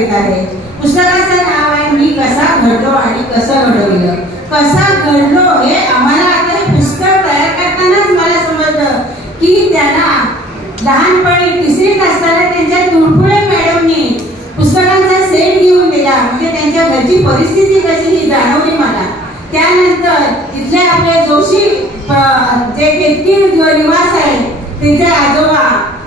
करीत आहे. पुस्तकाचं नाव आहे मी कसा घडलो आणि कसं घडवलं. कसा घडलो हे आम्हाला आता हे पुस्तक तयार करतानाच मला समजलं की त्यांना लहानपणी तिसरीत असताना त्यांच्या तुडपुळे मॅडमनी पुस्तकांचा सेट घेऊन दिला. म्हणजे त्यांच्या घरची परिस्थिती कशी ही जाणवली मला. त्यानंतर तिथले आपले जोशी जे केतकी निवास आहे तिथे आजोबा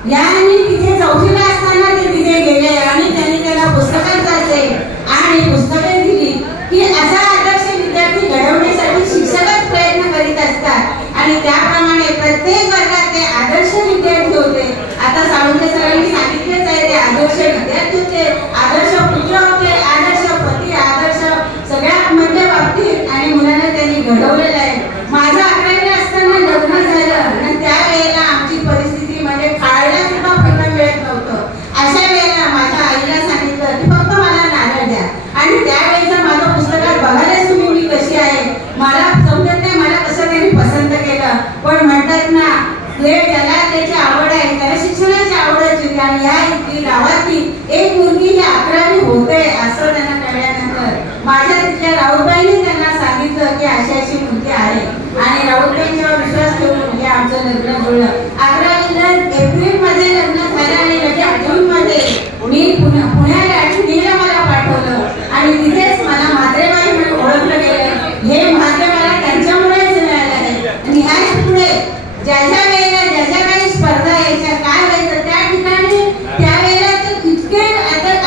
यांनी तिथे चौथीला असताना ते तिथे गेले आणि त्यांनी त्याला पुस्तकांचा सेट आणि पुस्तके दिली की असा आदर्श विद्यार्थी घडवण्यासाठी शिक्षकच प्रयत्न करीत असतात आणि त्याप्रमाणे प्रत्येक वर्गात ते आदर्श विद्यार्थी होते. आता साळुंखे सरांनी सांगितलेच आहे ते आदर्श विद्यार्थी होते, आदर्श पुत्र होते, आदर्श पती, आदर्श सगळ्या म्हणजे बाबतीत आणि मुलांना त्यांनी घडवलेलं आहे. माझं 11वीला असताना लग्न झालं आणि त्यावेळेला आमची परिस्थिती म्हणजे खायला सुद्धा पैसा मिळत नव्हतं. अशा वेळेला माझ्या आईला सांगितलं की फक्त मला नारळ द्या आणि त्यावेळेचं माझं पुस्तकात बघायलाच तुम्ही मी कशी आहे. मला समजत नाही मला कसं त्यांनी पसंत केलं. पण म्हणतात ना जे ज्याला त्याची आवड आहे त्याला शिक्षणाची आवड असते आणि या इथली गावातली एक मुलगी ही 11वी होते असं त्यांना कळल्यानंतर माझ्या तिथल्या राऊतबाईंनी त्यांना सांगितलं की अशी अशी मुलगी आहे आणि राऊतबाईंच्यावर विश्वास ठेवून हे आमचं लग्न जुळलं. 11वीला एप्रिलमध्ये लग्न झालं आणि लगेच जूनमध्ये मी पुण्याला आठवणीला मला पाठवलं आणि तिथेच मला म्हात्रेबाई म्हणून ओळखलं गेलं. हे म्हात्रे मला त्यांच्यामुळेच मिळालं आहे. आणि ह्याच पुढे ज्या वेळेला काही स्पर्धा यायच्या काय व्हायचं त्या ठिकाणी त्यावेळेला तर इतके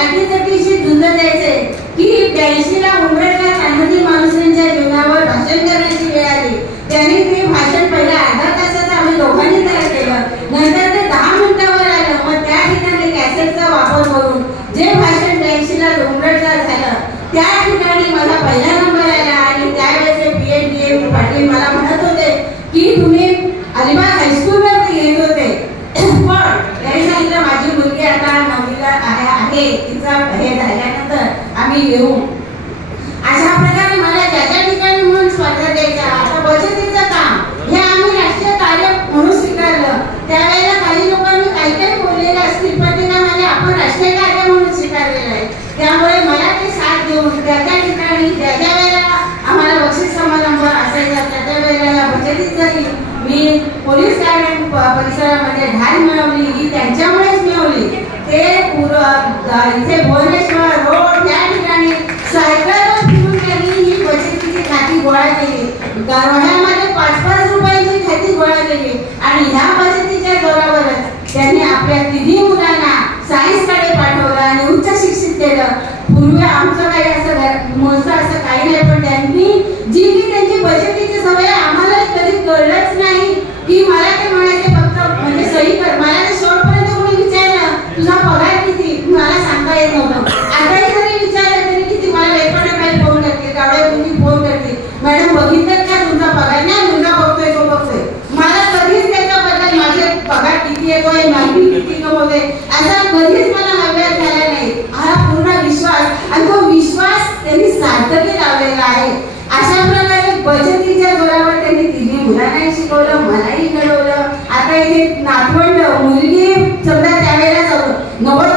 अटीतटीशी झुंज द्यायचे की 82ला उमरेला तान्हाजी माणसांच्या जीवनावर भाषण करण्याची वेळ आली. त्यांनी ते भाषण पहिला अर्धा तासाचं आम्ही दोघांनी तयार केलं. नंतर ते 10 मिनिटावर आलं. मग त्या ठिकाणी कॅसेटचा वापर करून जे भाषण 82ला उमरेला झालं त्या ठिकाणी माझा पहिला नंबर आला आणि त्यावेळेचे PNDA पाटील मला म्हणत होते की तुम्ही अलिबाग हायस्कूलवर येत होते पण त्यांनी सांगितलं माझी मुलगी आता 9वीला आहे तिचा हे झाल्यानंतर आम्ही येऊ. अशा प्रकारे मला ज्याच्या ठिकाणी म्हणून स्पर्धा द्यायच्या. आता बचतीचं काम हे आम्ही राष्ट्रीय कार्य म्हणून स्वीकारलं. त्यावेळेला काही लोकांनी काही बोललेलं असतील पण ते म्हणजे आपण राष्ट्रीय कार्य म्हणून स्वीकारलेलं आहे. त्यामुळे मला ते साथ देऊन त्या ठिकाणी ज्या वेळेला आम्हाला बक्षीस समारंभ असायचा त्या वेळेला बचतीत झाली. मी पोलीस गार्डन परिसरामध्ये ढाल मिळवली ही त्यांच्यामुळेच मिळवली. ते इथे भुवनेश्वर रोड या ठिकाणी सायकलवर फिरून त्यांनी ही बचतीची खाती गोळा केली. रोह्यामध्ये 5-5 रुपयांची खाती गोळा केली आणि ह्या बचतीच्या जोरावरच त्यांनी आपल्या 3 मुलांना सायन्सकडे पाठवलं आणि उच्च शिक्षित केलं. पूर्वी आमचं काही असं मोजं असं काही नाही पण त्यांनी जी की त्यांची बचतीची सवय आम्हाला कधी कळलंच नाही की मला ते म्हणायचे फक्त म्हणजे सही कर. मला ते शेवटपर्यंत कोणी विचारलं तुझा पगार किती मला सांगता येत नव्हतं. आताही जरी विचारलं तरी किती मला वेळपणे फोन करते कावड्या तुम्ही फोन करते मॅडम बघितलं का तुमचा पगार. नाही मुलगा बघतोय तो बघतोय. मला कधीच त्याच्याबद्दल माझे पगार किती येतोय माहिती किती कमवते असा कधीच मला अभ्यास झाला नाही. हा पूर्ण विश्वास आणि तो विश्वास त्यांनी सार्थकी लावलेला आहे. अशा प्रकारे बचतीच्या जोरावर त्यांनी 3 मुलांनाही शिकवलं मलाही घडवलं. आता इथे नातवंड मुलगी समजा त्यावेळेला 90